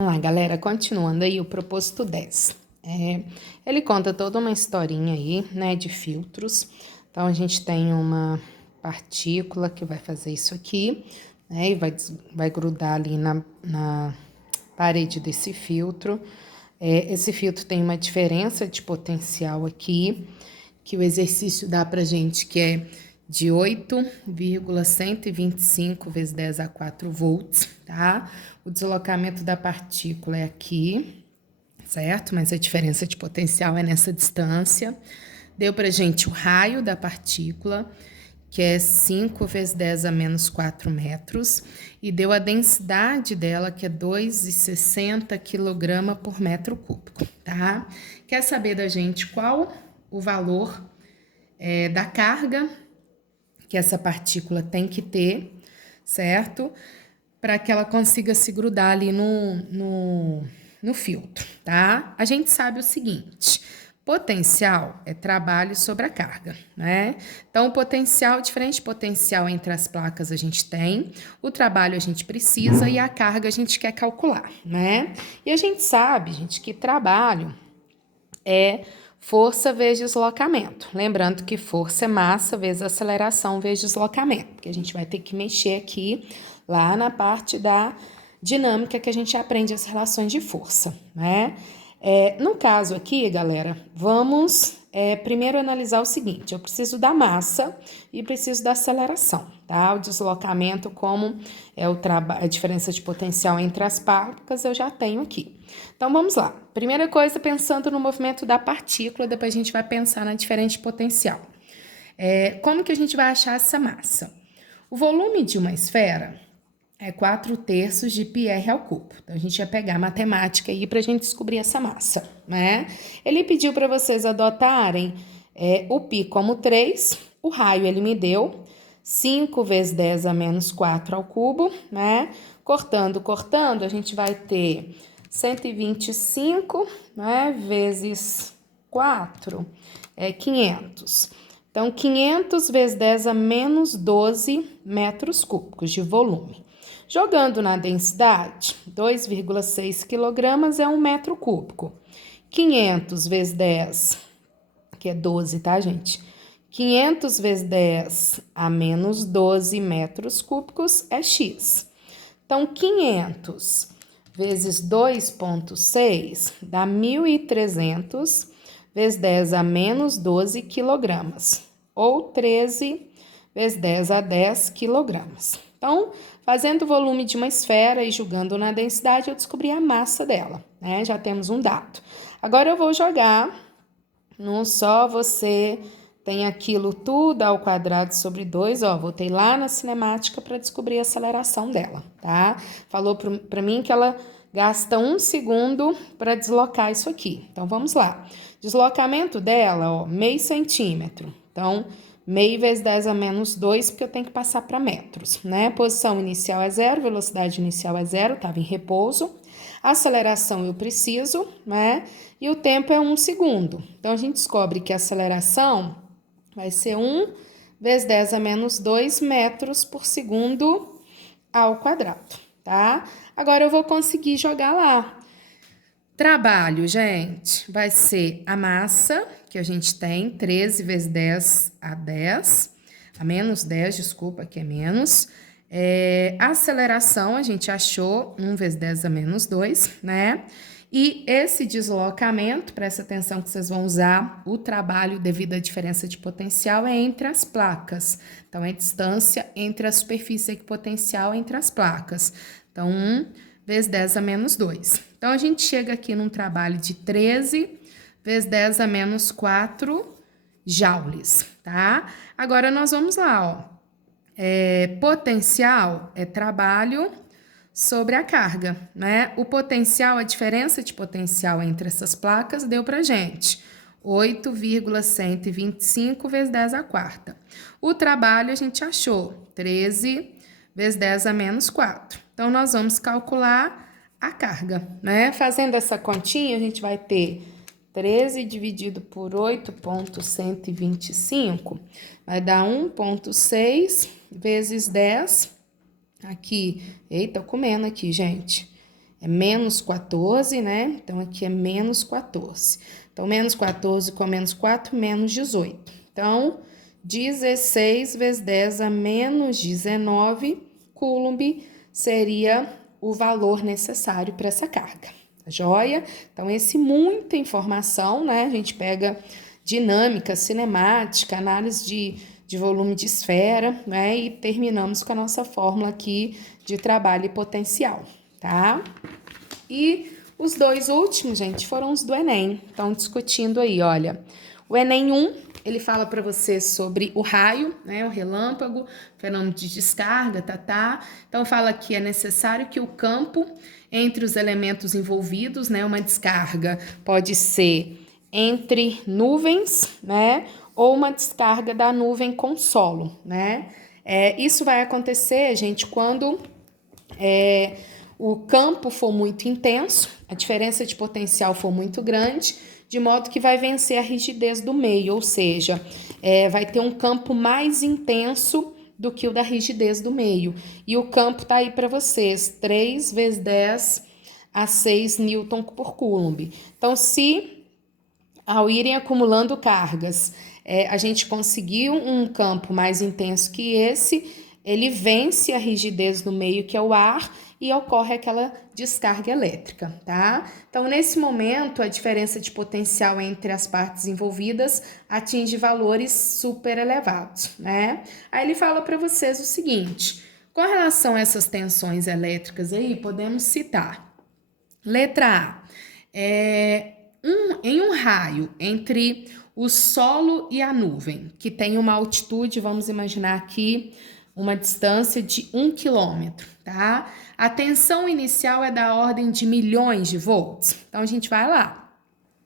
Vamos lá, galera, continuando aí o proposto 10. Ele conta toda uma historinha aí, né, de filtros. Então, a gente tem uma partícula que vai fazer isso aqui, né, e vai grudar ali na parede desse filtro. Esse filtro tem uma diferença de potencial aqui, que o exercício dá pra gente que é de 8,125 vezes 10 a 4 volts, tá? O deslocamento da partícula é aqui, certo? Mas a diferença de potencial é nessa distância. Deu pra gente o raio da partícula, que é 5 vezes 10 a menos 4 metros, e deu a densidade dela, que é 2,60 kg por metro cúbico, tá? Quer saber da gente qual o valor da carga que essa partícula tem que ter, certo? Para que ela consiga se grudar ali no filtro, tá? A gente sabe o seguinte: potencial é trabalho sobre a carga, né? Então, o potencial, diferente potencial entre as placas a gente tem, o trabalho a gente precisa e a carga a gente quer calcular, né? E a gente sabe, gente, que trabalho é força vezes deslocamento. Lembrando que força é massa vezes aceleração vezes deslocamento, porque a gente vai ter que mexer aqui lá na parte da dinâmica que a gente aprende as relações de força, né? No caso aqui, galera, vamos primeiro analisar o seguinte: eu preciso da massa e preciso da aceleração, tá? O deslocamento, como é a diferença de potencial entre as placas, eu já tenho aqui. Então, vamos lá. Primeira coisa, pensando no movimento da partícula, depois a gente vai pensar na diferença de potencial. Como que a gente vai achar essa massa? O volume de uma esfera é 4/3 de πr ao cubo. Então, a gente vai pegar a matemática aí para a gente descobrir essa massa, né? Ele pediu para vocês adotarem o π como 3, o raio ele me deu 5 vezes 10 a menos 4 ao cubo, né? Cortando, a gente vai ter 125, né, vezes 4 é 500. Então, 500 vezes 10 a menos 12 metros cúbicos de volume. Jogando na densidade, 2,6 kg é 1 metro cúbico. 500 vezes 10, que é 12, tá, gente? 500 vezes 10 a menos 12 metros cúbicos é x. Então, 500 vezes 2,6 dá 1.300 vezes 10 a menos 12 quilogramas, ou 13 vezes 10 a 10 quilogramas. Então, fazendo o volume de uma esfera e jogando na densidade, eu descobri a massa dela, né? Já temos um dado. Agora eu vou jogar num só, você tem aquilo tudo ao quadrado sobre 2, ó, voltei lá na cinemática para descobrir a aceleração dela, tá? Falou para mim que ela gasta 1 segundo para deslocar isso aqui. Então, vamos lá. Deslocamento dela, ó, meio centímetro. Então, meio vezes 10 a menos 2, porque eu tenho que passar para metros, né? Posição inicial é 0, velocidade inicial é 0, estava em repouso. Aceleração eu preciso, né? E o tempo é 1 segundo. Então, a gente descobre que a aceleração vai ser 1 vezes 10 a menos 2 metros por segundo ao quadrado, tá? Agora, eu vou conseguir jogar lá. Trabalho, gente, vai ser a massa que a gente tem, 13 vezes 10 a 10, a menos 10, desculpa, que é menos. A aceleração, a gente achou 1 vezes 10 a menos 2, né? E esse deslocamento, presta atenção que vocês vão usar o trabalho devido à diferença de potencial, é entre as placas. Então, é a distância entre a superfície equipotencial entre as placas. Então, 1 vezes 10 a menos 2. Então, a gente chega aqui num trabalho de 13 vezes 10 a menos 4 joules, tá? Agora, nós vamos lá, ó. Potencial é trabalho sobre a carga, né? O potencial, a diferença de potencial entre essas placas deu pra gente 8,125 vezes 10 a quarta. O trabalho a gente achou 13 vezes 10 a menos 4. Então, nós vamos calcular a carga, né? Fazendo essa continha, a gente vai ter 13 dividido por 8,125, vai dar 1,6 vezes 10, aqui, eita, tô comendo aqui, gente, é menos 14, né? Então, aqui é menos 14. Então, menos 14 com menos 4, menos 18. Então, 16 vezes 10 a menos 19 coulomb seria o valor necessário para essa carga. Tá joia? Então, muita informação, né? A gente pega dinâmica, cinemática, análise de volume de esfera, né? E terminamos com a nossa fórmula aqui de trabalho e potencial, tá? E os dois últimos, gente, foram os do Enem. Estão discutindo aí, olha. O Enem 1, ele fala para você sobre o raio, né, o relâmpago, fenômeno de descarga, tá. Então, fala que é necessário que o campo entre os elementos envolvidos, né, uma descarga pode ser entre nuvens, né, ou uma descarga da nuvem com solo, né. Isso vai acontecer, gente, quando o campo for muito intenso, a diferença de potencial for muito grande, de modo que vai vencer a rigidez do meio, ou seja, vai ter um campo mais intenso do que o da rigidez do meio. E o campo tá aí para vocês, 3 vezes 10 a 6 newton por coulomb. Então, se ao irem acumulando cargas, a gente conseguiu um campo mais intenso que esse, ele vence a rigidez do meio, que é o ar, e ocorre aquela descarga elétrica, tá? Então, nesse momento, a diferença de potencial entre as partes envolvidas atinge valores super elevados, né? Aí ele fala para vocês o seguinte: com relação a essas tensões elétricas aí, podemos citar. Letra A. Em um raio entre o solo e a nuvem, que tem uma altitude, vamos imaginar aqui, uma distância de 1 quilômetro, tá? A tensão inicial é da ordem de milhões de volts. Então, a gente vai lá.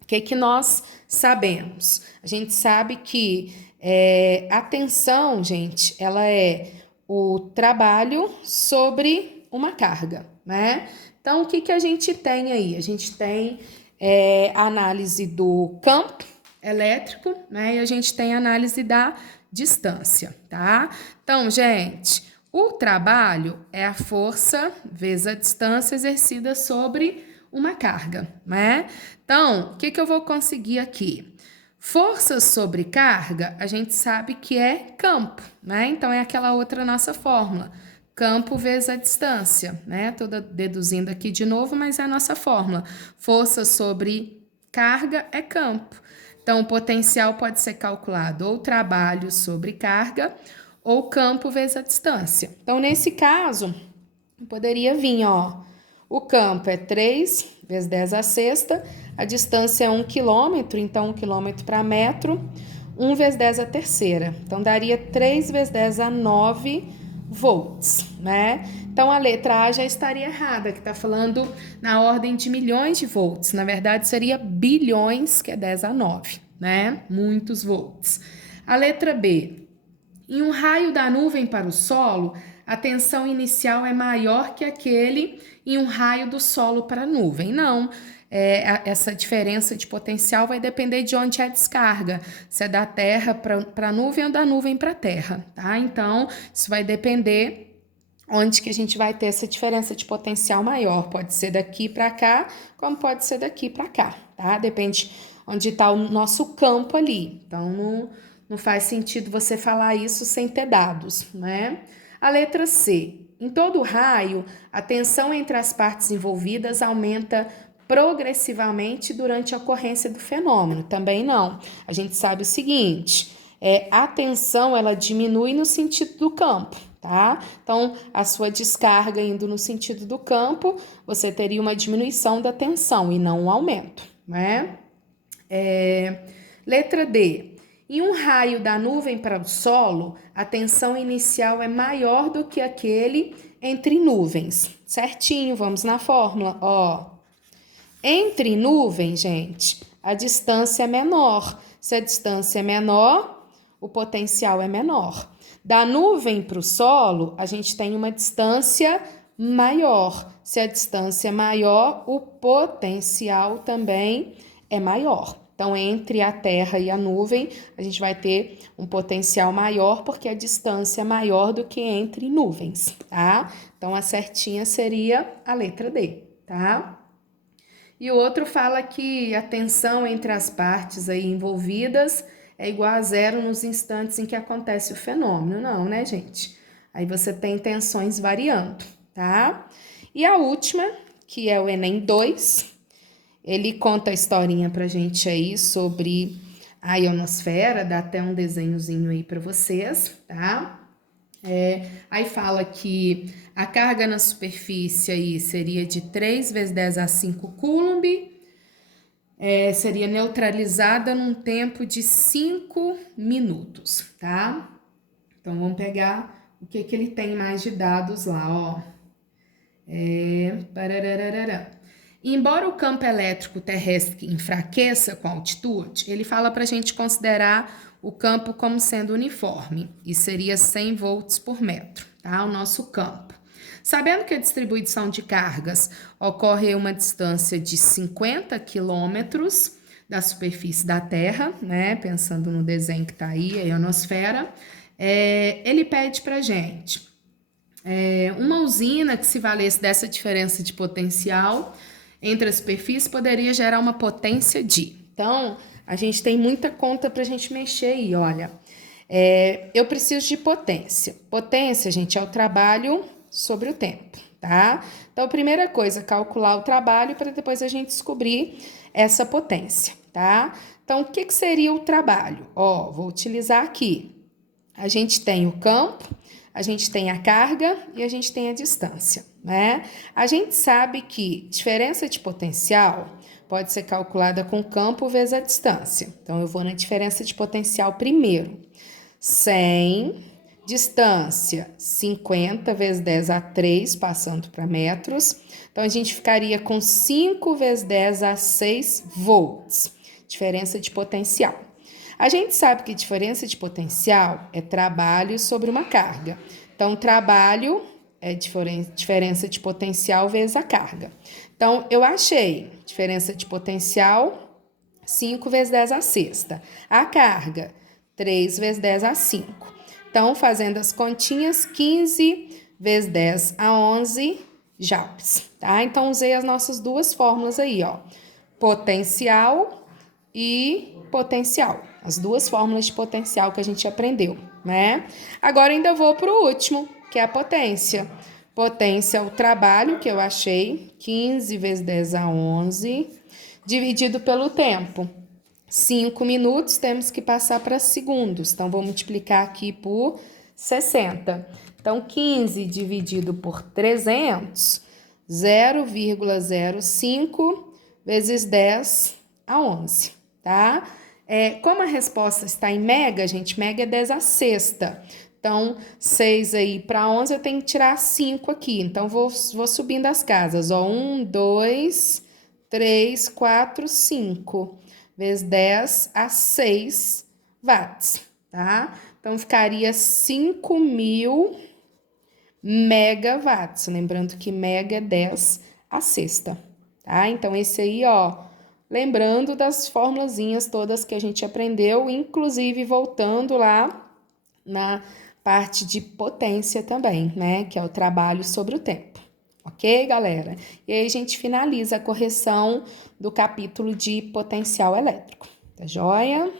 O que nós sabemos? A gente sabe que a tensão, gente, ela é o trabalho sobre uma carga, né? Então, o que a gente tem aí? A gente tem a análise do campo elétrico, né? E a gente tem a análise da distância, tá? Então, gente, o trabalho é a força vezes a distância exercida sobre uma carga, né? Então, o que eu vou conseguir aqui? Força sobre carga, a gente sabe que é campo, né? Então, é aquela outra nossa fórmula. Campo vezes a distância, né? Tô deduzindo aqui de novo, mas é a nossa fórmula. Força sobre carga é campo. Então, o potencial pode ser calculado ou trabalho sobre carga ou campo vezes a distância. Então, nesse caso, poderia vir, ó, o campo é 3 vezes 10 a sexta, a distância é 1 quilômetro, então 1 quilômetro para metro, 1 vezes 10 a terceira. Então, daria 3 vezes 10 a 9 volts, né? Então, a letra A já estaria errada, que está falando na ordem de milhões de volts. Na verdade, seria bilhões, que é 10 a 9, né? Muitos volts. A letra B. Em um raio da nuvem para o solo, a tensão inicial é maior que aquele em um raio do solo para a nuvem. Não, essa diferença de potencial vai depender de onde é a descarga, se é da terra para a nuvem ou da nuvem para a terra, tá? Então, isso vai depender onde que a gente vai ter essa diferença de potencial maior. Pode ser daqui para cá, como pode ser daqui para cá, tá? Depende onde está o nosso campo ali. Então, não faz sentido você falar isso sem ter dados, né? A letra C. Em todo raio, a tensão entre as partes envolvidas aumenta progressivamente durante a ocorrência do fenômeno. Também não. A gente sabe o seguinte, a tensão ela diminui no sentido do campo, tá? Então, a sua descarga indo no sentido do campo, você teria uma diminuição da tensão e não um aumento, né? Letra D. Em um raio da nuvem para o solo, a tensão inicial é maior do que aquele entre nuvens. Certinho, vamos na fórmula, ó. Entre nuvens, gente, a distância é menor. Se a distância é menor, o potencial é menor. Da nuvem para o solo, a gente tem uma distância maior. Se a distância é maior, o potencial também é maior. Então, entre a terra e a nuvem, a gente vai ter um potencial maior, porque a distância é maior do que entre nuvens, tá? Então, a certinha seria a letra D. tá? E o outro fala que a tensão entre as partes aí envolvidas é igual a zero nos instantes em que acontece o fenômeno. Não, né, gente? Aí você tem tensões variando, tá? E a última, que é o Enem 2, ele conta a historinha pra gente aí sobre a ionosfera, dá até um desenhozinho aí pra vocês, tá? Aí fala que a carga na superfície aí seria de 3 vezes 10 a 5 Coulomb, seria neutralizada num tempo de 5 minutos, tá? Então, vamos pegar o que ele tem mais de dados lá, ó. Embora o campo elétrico terrestre enfraqueça com a altitude, ele fala para a gente considerar o campo como sendo uniforme, e seria 100 volts por metro, tá? O nosso campo. Sabendo que a distribuição de cargas ocorre a uma distância de 50 quilômetros da superfície da Terra, né? Pensando no desenho que tá aí, a ionosfera, ele pede pra gente uma usina que se valesse dessa diferença de potencial entre as superfícies poderia gerar uma potência de. Então, a gente tem muita conta para a gente mexer aí, olha. Eu preciso de potência. Potência, gente, é o trabalho sobre o tempo, tá? Então, a primeira coisa, calcular o trabalho para depois a gente descobrir essa potência, tá? Então, o que seria o trabalho? Ó, vou utilizar aqui. A gente tem o campo, a gente tem a carga e a gente tem a distância, né? A gente sabe que diferença de potencial pode ser calculada com campo vezes a distância. Então, eu vou na diferença de potencial primeiro. 100, distância 50 vezes 10 a 3, passando para metros. Então, a gente ficaria com 5 vezes 10 a 6 volts, diferença de potencial. A gente sabe que diferença de potencial é trabalho sobre uma carga. Então, trabalho é diferença de potencial vezes a carga. Então, eu achei diferença de potencial 5 vezes 10 a sexta. A carga, 3 vezes 10 a 5. Então, fazendo as continhas, 15 vezes 10 a 11 joules, tá? Então, usei as nossas duas fórmulas aí, ó. Potencial e potencial. As duas fórmulas de potencial que a gente aprendeu, né? Agora ainda vou para o último, que é a potência. Potência é o trabalho que eu achei, 15 vezes 10 a 11, dividido pelo tempo. 5 minutos, temos que passar para segundos. Então, vou multiplicar aqui por 60. Então, 15 dividido por 300, 0,05 vezes 10 a 11, tá? Como a resposta está em mega, gente, mega é 10 a sexta. Então, 6 aí para 11, eu tenho que tirar 5 aqui. Então, vou subindo as casas, ó. 1, 2, 3, 4, 5. Vezes 10 a 6 watts, tá? Então, ficaria 5.000 megawatts. Lembrando que mega é 10 a sexta, tá? Então, esse aí, ó, lembrando das formulazinhas todas que a gente aprendeu, inclusive voltando lá na parte de potência também, né? Que é o trabalho sobre o tempo. Ok, galera? E aí a gente finaliza a correção do capítulo de potencial elétrico. Tá joia?